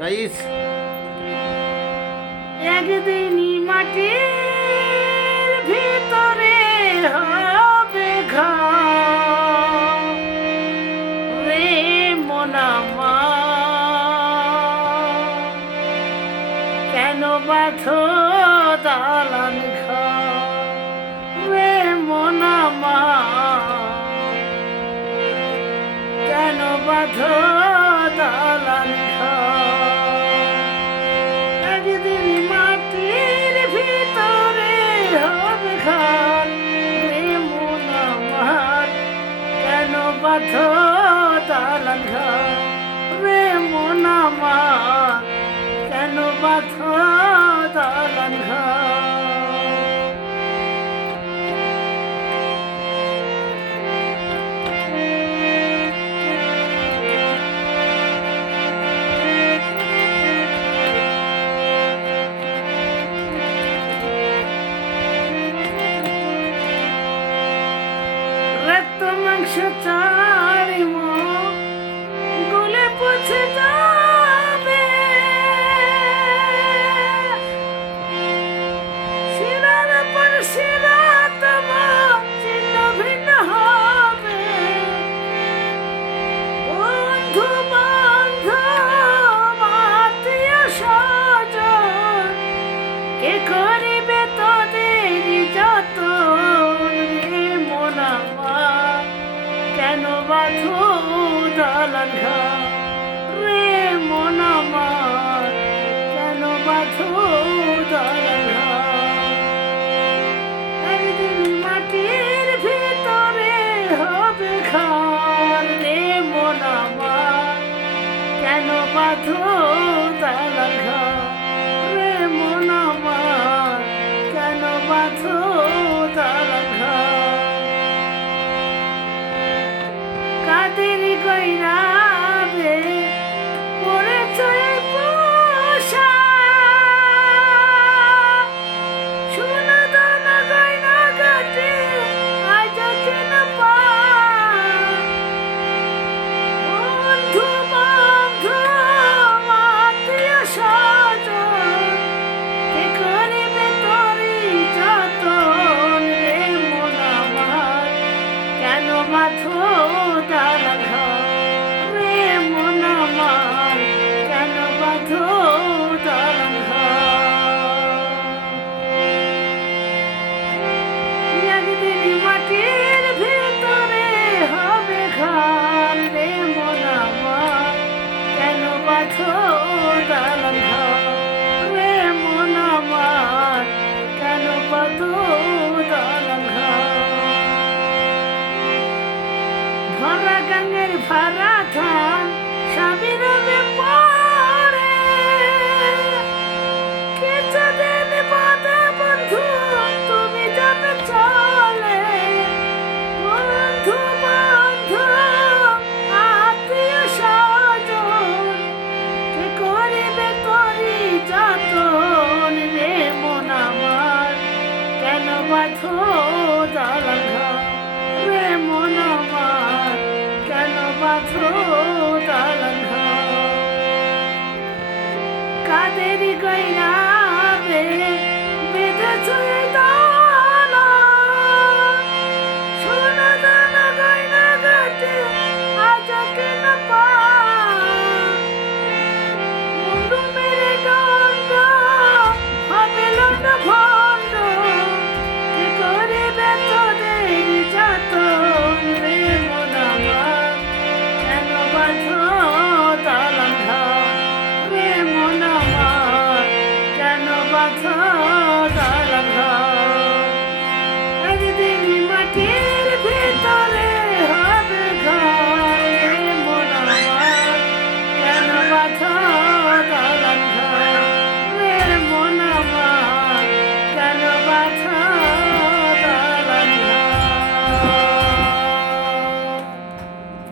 Rice একদিনই মাটির ভিতরে হবে ঘর রে মন আমার, কেন বাঁধো দালান ঘর রে মন আমার, কেন বাঁধো দালান ঘর। একদিন মাটির ভিতরে হবে ঘর রে মন আমার, কেন বাঁধো দালান ঘর রে মন আমার, কেন বাঁধো দালান ঘর। রক্ত মাংস চারিম গলে পচে যাবে, শিরার পর শিরা তোমার ছিন্ন ভিন্ন হবে। বন্ধু বান্ধব আত্মীয় স্বজন কে করিবে তোদের যতন রে মন আমার, কেন বাঁধো দালান ঘর রে মন আমার, কেন বাঁধো দালান ঘর। একদিন মাটির ভিতরে হবে ঘর রে মন আমার, কেন বাঁধো দালান ঘর রে মন আমার, কেন বাঁধো দালান ঘর। কাদের গয়নাবে পড়েছে পোষা, সোনা দানা গয়না গাটে আজ কেন পায়। বন্ধু বান্ধব আত্মীয় স্বজন কে করিবে তোরি যতন রে মন আমার, কেন বাঁধো দালান ঘর রে মন আমার, কেন বাঁধো দালান ঘর। একদিন মাটির ভিতরে হবে ঘর রে মন আমার, কেন বাঁধো দালান ঘর রে মন আমার, কেন বাঁধো দালান ঘর। ভরা গাঙ্গের ভাড়া ধান স্বামীর পড়ে, কিছুদিন বাদে বন্ধু তুমি যাবে চলে। বন্ধু বান্ধব আত্মীয় স্বজন কে করিবে তোরি যতন রে মন আমার, কেন বাঁধো দালান ঘর রে মন আমার, কেন বাঁধো দালান ঘর। কাদের গয়নাবে